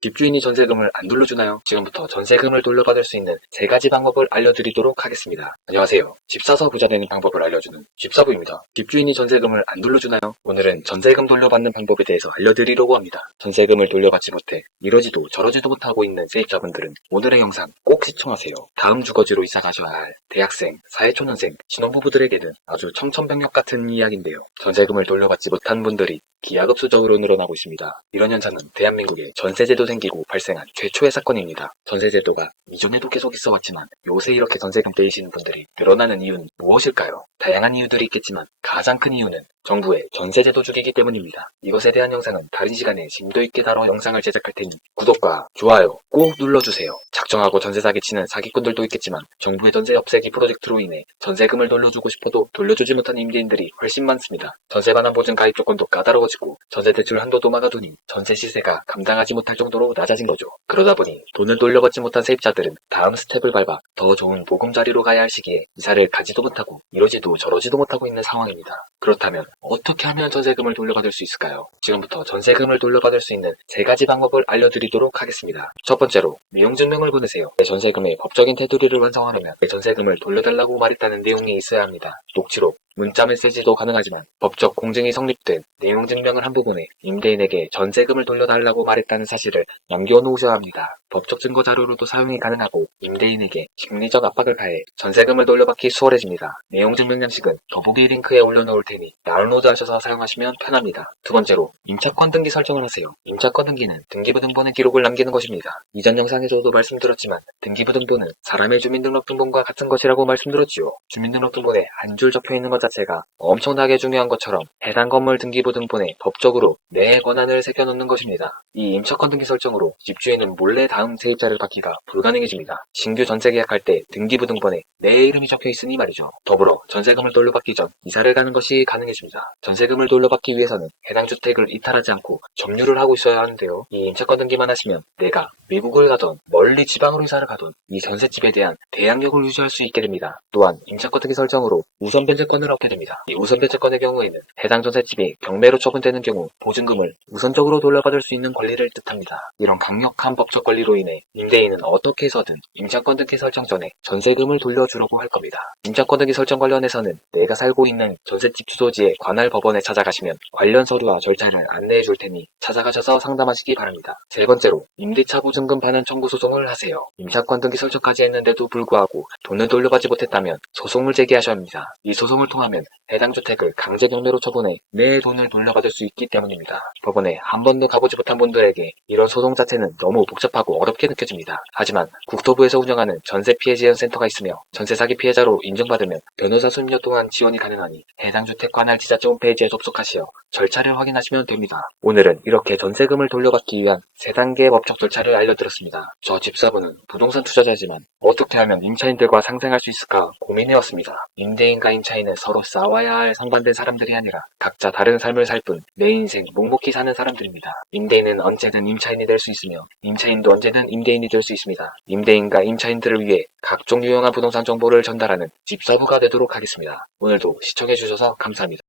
집주인이 전세금을 안 돌려주나요? 지금부터 전세금을 돌려받을 수 있는 3가지 방법을 알려드리도록 하겠습니다. 안녕하세요. 집 사서 부자 되는 방법을 알려주는 집사부입니다. 집주인이 전세금을 안 돌려주나요? 오늘은 전세금 돌려받는 방법에 대해서 알려드리려고 합니다. 전세금을 돌려받지 못해 이러지도 저러지도 못하고 있는 세입자분들은 오늘의 영상 꼭 시청하세요. 다음 주거지로 이사 가셔야 할 대학생, 사회초년생, 신혼부부들에게는 아주 청천벽력 같은 이야기인데요. 전세금을 돌려받지 못한 분들이 기하급수적으로 늘어나고 있습니다. 이런 현상은 대한민국에 전세제도 생기고 발생한 최초의 사건입니다. 전세제도가 이전에도 계속 있어왔지만 요새 이렇게 전세금 떼이시는 분들이 늘어나는 이유는 무엇일까요? 다양한 이유들이 있겠지만 가장 큰 이유는 정부의 전세제도 주기이기 때문입니다. 이것에 대한 영상은 다른 시간에 심도 있게 다뤄 영상을 제작할 테니 구독과 좋아요 꼭 눌러주세요. 작정하고 전세 사기치는 사기꾼들도 있겠지만 정부의 전세 없애기 프로젝트로 인해 전세금을 돌려주고 싶어도 돌려주지 못한 임대인들이 훨씬 많습니다. 전세 반환 보증 가입 조건도 까다로워지고 전세 대출 한도도 막아두니 전세 시세가 감당하지 못할 정도로 낮아진 거죠. 그러다 보니 돈을 돌려받지 못한 세입자들은 다음 스텝을 밟아 더 좋은 보금자리로 가야 할 시기에 이사를 가지도 못하고 이러지도 저러지도 못하고 있는 상황입니다. 그렇다면 어떻게 하면 전세금을 돌려받을 수 있을까요? 지금부터 전세금을 돌려받을 수 있는 3가지 방법을 알려드리도록 하겠습니다. 첫 번째로 미용증명을 보내세요. 내 전세금의 법적인 테두리를 완성하려면 내 전세금을 돌려달라고 말했다는 내용이 있어야 합니다. 녹취록, 문자 메시지도 가능하지만 법적 공증이 성립된 내용 증명을 한 부분에 임대인에게 전세금을 돌려달라고 말했다는 사실을 남겨놓으셔야 합니다. 법적 증거 자료로도 사용이 가능하고 임대인에게 심리적 압박을 가해 전세금을 돌려받기 수월해집니다. 내용 증명 양식은 더보기 링크에 올려놓을 테니 다운로드 하셔서 사용하시면 편합니다. 두 번째로 임차권 등기 설정을 하세요. 임차권 등기는 등기부등본의 기록을 남기는 것입니다. 이전 영상에서도 말씀드렸지만 등기부등본은 사람의 주민등록등본과 같은 것이라고 말씀드렸지요. 주민등록등본에 한 줄 적혀있는 것 자체가 엄청나게 중요한 것처럼 해당 건물 등기부등본에 법적으로 내 권한을 새겨놓는 것입니다. 이 임차권 등기 설정으로 집주인은 몰래 다음 세입자를 받기가 불가능해집니다. 신규 전세 계약할 때 등기부등본에 내 이름이 적혀있으니 말이죠. 더불어 전세금을 돌려받기 전 이사를 가는 것이 가능해집니다. 전세금을 돌려받기 위해서는 해당 주택을 이탈하지 않고 점유를 하고 있어야 하는데요. 이 임차권 등기만 하시면 내가 미국을 가던 멀리 지방으로 이사를 가던 이 전셋집에 대한 대항력을 유지할 수 있게 됩니다. 또한 임차권 등기 설정으로 우선 변제권을 얻게 됩니다. 이 우선 변제권의 경우에는 해당 전셋집이 경매로 처분되는 경우 보증금을 우선적으로 돌려받을 수 있는 권리를 뜻합니다. 이런 강력한 법적 권리로 인해 임대인은 어떻게 해서든 임차권 등기 설정 전에 전세금을 돌려주려고 할 겁니다. 임차권 등기 설정 관련해서는 내가 살고 있는 전셋집 주소지의 관할 법원에 찾아가시면 관련 서류와 절차를 안내해 줄 테니 찾아가셔서 상담하시기 바랍니다. 세 번째로 임대차 보증금 반환 청구 소송을 하세요. 임차권 등기 설정까지 했는데도 불구하고 돈을 돌려받지 못했다면 소송을 제기하셔야 합니다. 이 소송을 통하면 해당 주택을 강제 경매로 처분해 내 돈을 돌려받을 수 있기 때문입니다. 법원에 한 번도 가보지 못한 분들에게 이런 소송 자체는 너무 복잡하고 어렵게 느껴집니다. 하지만 국토부에서 운영하는 전세 피해 지원 센터가 있으며 전세 사기 피해자로 인정받으면 변호사 수임료 또한 지원이 가능하니 해당 주택 관할 지자체 홈페이지에 접속하시어 절차를 확인하시면 됩니다. 오늘은 이렇게 전세금을 돌려받기 위한 3단계의 법적 절차를 알려드렸습니다. 저 집사부는 부동산 투자자지만 어떻게 하면 임차인들과 상생할 수 있을까 고민해왔습니다. 임대인과 임차인은 서로 싸워야 할 상반된 사람들이 아니라 각자 다른 삶을 살 뿐 내 인생 묵묵히 사는 사람들입니다. 임대인은 언제든 임차인이 될 수 있으며 임차인도 언제든 임대인이 될 수 있습니다. 임대인과 임차인들을 위해 각종 유용한 부동산 정보를 전달하는 집사부가 되도록 하겠습니다. 오늘도 시청해주셔서 감사합니다.